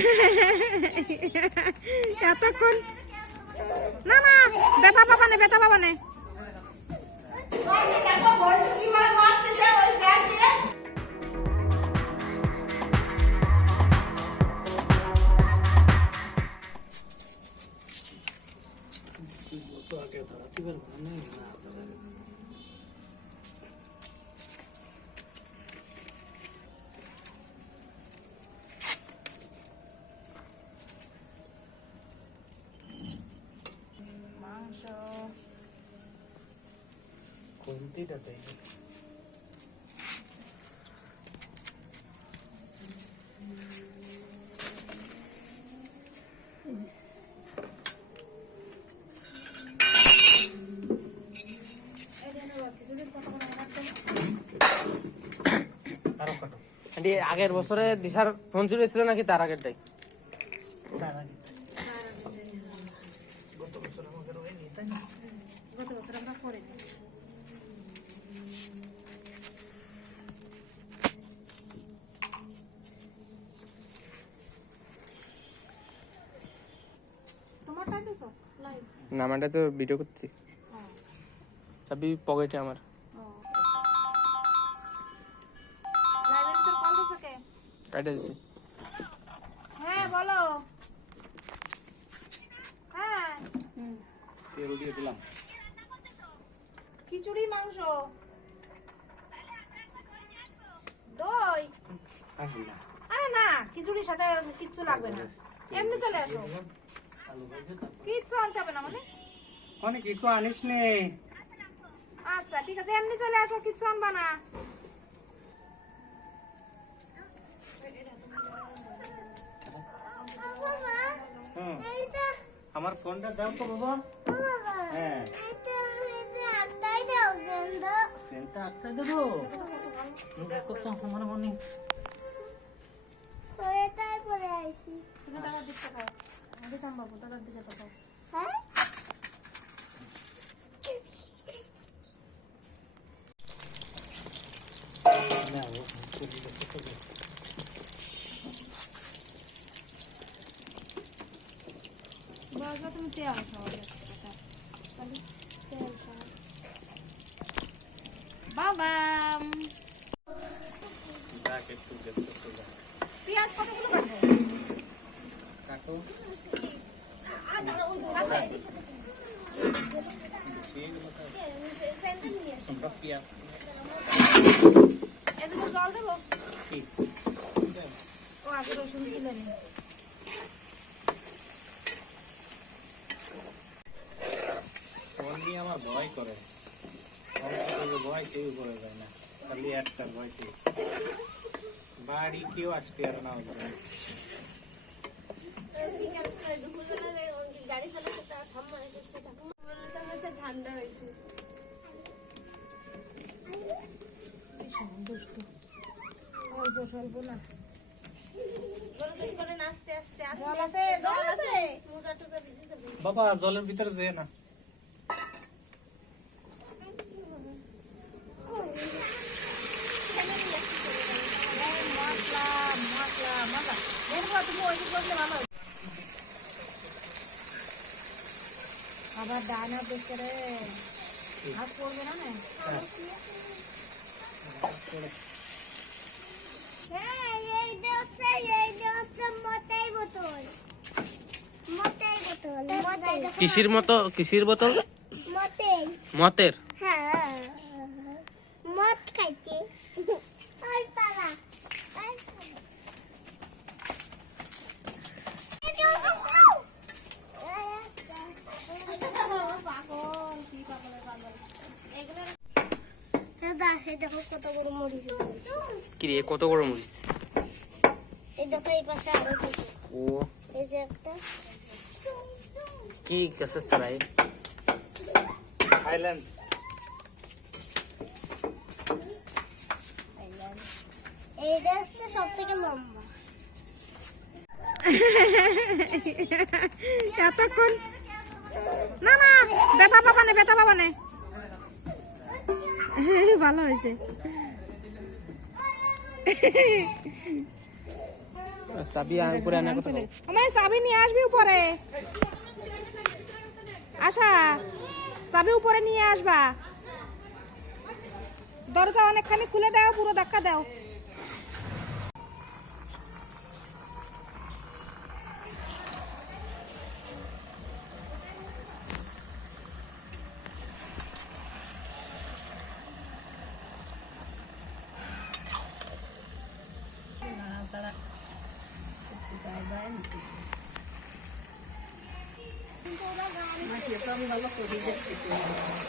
এতক্ষণ না না ব্যথা পাবা না ব্যথা পাবা না। মাংস আগের বছরে দিশার ফোন চুরি ছিল নাকি? তার আগেরটাই গত বছর আমরা করে তোমারটা দিছো লাইভ না আমারটা তো ভিডিও করছি। চাবি পকেটে আমার। কাটে দিছি। হ্যাঁ। বলো হ্যাঁ তেল দিয়ে দিলাম খিচুড়ি মাংস দই আরে না খিচুড়ির সাথে কিচ্ছু লাগবে না। এমনি চলে আসো। কিচ্ছু আনতে হবে না মানে? অনেক কিছু আনিস নে। আচ্ছা ঠিক আছে এমনি চলে আসো কিচ্ছু আনবা না। হুম। আমার ফোনটা দাও তো বাবা। হ্যাঁ। দেবো। আমার মনে তুমি খাও দিতাম বাবু দাদার দিকে তো খাও না ও বাবা তুমি তেল খাও। বাবা। পেঁয়াজ কতগুলো কাটবো? কাটো তোমরা পেঁয়াজ এর ভিতর জল আমার ভয় করে ভয় কেউ করে যায় না খালি একটা ভয় কেউ বাড়ি কেউ আসতে আর না ওখানে ঠান্ডা হয়েছে অল্প স্বল্প না। বাবা জলের ভিতরে যেয়ে না। আবার ডানা দেখতে রে হাত পড়বে না হ্যাঁ। এইটা হচ্ছে এইটা হচ্ছে মতাই বোতল। মতাই বোতল মতাই কিসির মতো কিসির বোতল? মতাই মতের। হ্যাঁ মদ খাইছে আর পালা আর দাদা এই দেখো কত বড় মরিচ কি রে কত বড় মরিচ? এই দেখো এই পাশে আরও ও। এই যে একটা। কি গাছের চারাই আইল্যান্ড এইটা হচ্ছে সব থেকে লম্বা। এতক্ষণ না না ব্যথা পাবা ভালো হয়েছে। চাবি উপরে কথা আমার চাবি নিয়ে আসবি উপরে। আশা চাবি উপরে নিয়ে আসবা। দরজা অনেকখানি খুলে দাও পুরো ধাক্কা দাও। আমরা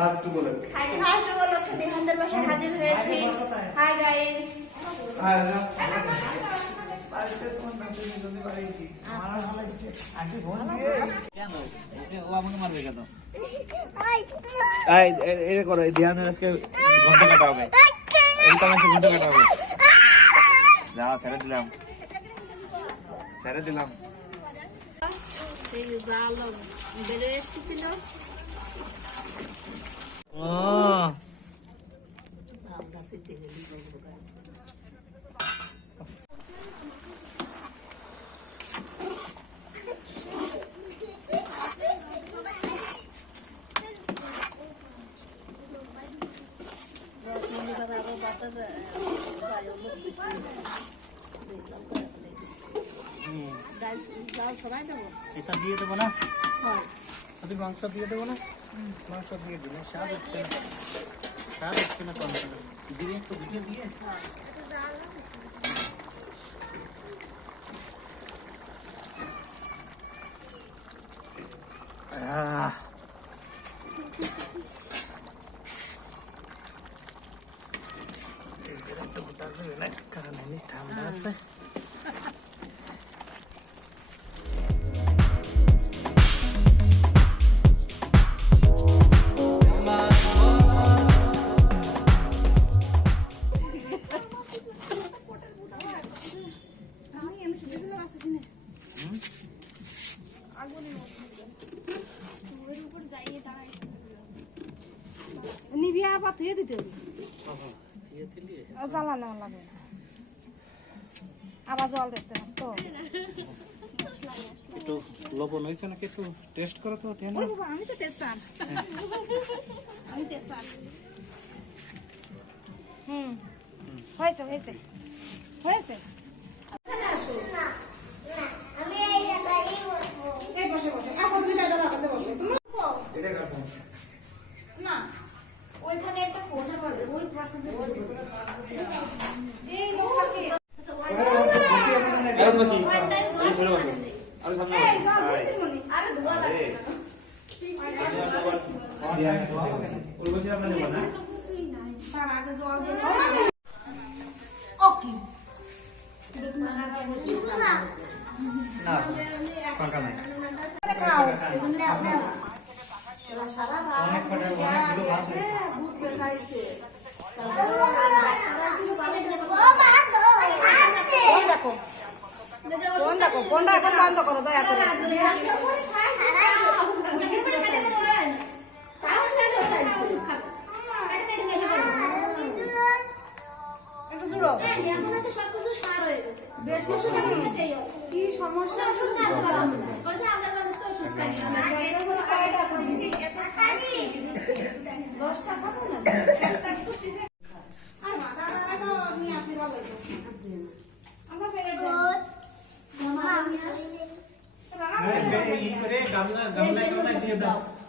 উপলক্ষে ফার্স্ট উপলক্ষে দেহান্তের বাসায় হাজির হয়েছে। হাই গাইস এই এটা করো এই ধ্যানের আজকে ঘণ্টা কাটা হবে। ঘণ্টা কাটা হবে। যা ছেড়ে দিলাম। ছেড়ে দিলাম। ও এটা দিয়ে দেবো না? আপনি মাংস দিয়ে দেবো না? মাংস দিয়ে দিলে স্বাদ হচ্ছে না স্বাদ হচ্ছে না কম দিয়ে একটু ভিডিও দিয়ে আহ ঠান্ডা আছে নিভিয়া জ্বালানো লাগে। আবার জল না। তো একটু লবণ হয়েছে নাকি একটু? টেস্ট করো তো আমি তো টেস্টার হুম। হয়েছে হয়েছে। হয়েছে এই বসে বসে আচ্ছা তুমি দাদার কাছে বসো তুমি না ওইখানে একটা ফোন আছে ওই পাশে যে এই লোকটাকে এখন বসি এই সরে বসো আরও সামনে মনি ধোয়া লাগে দেখো দেখো ফোনটা এখন বন্ধ দশটা খাব না? 啊！我来，我来，我来，你来。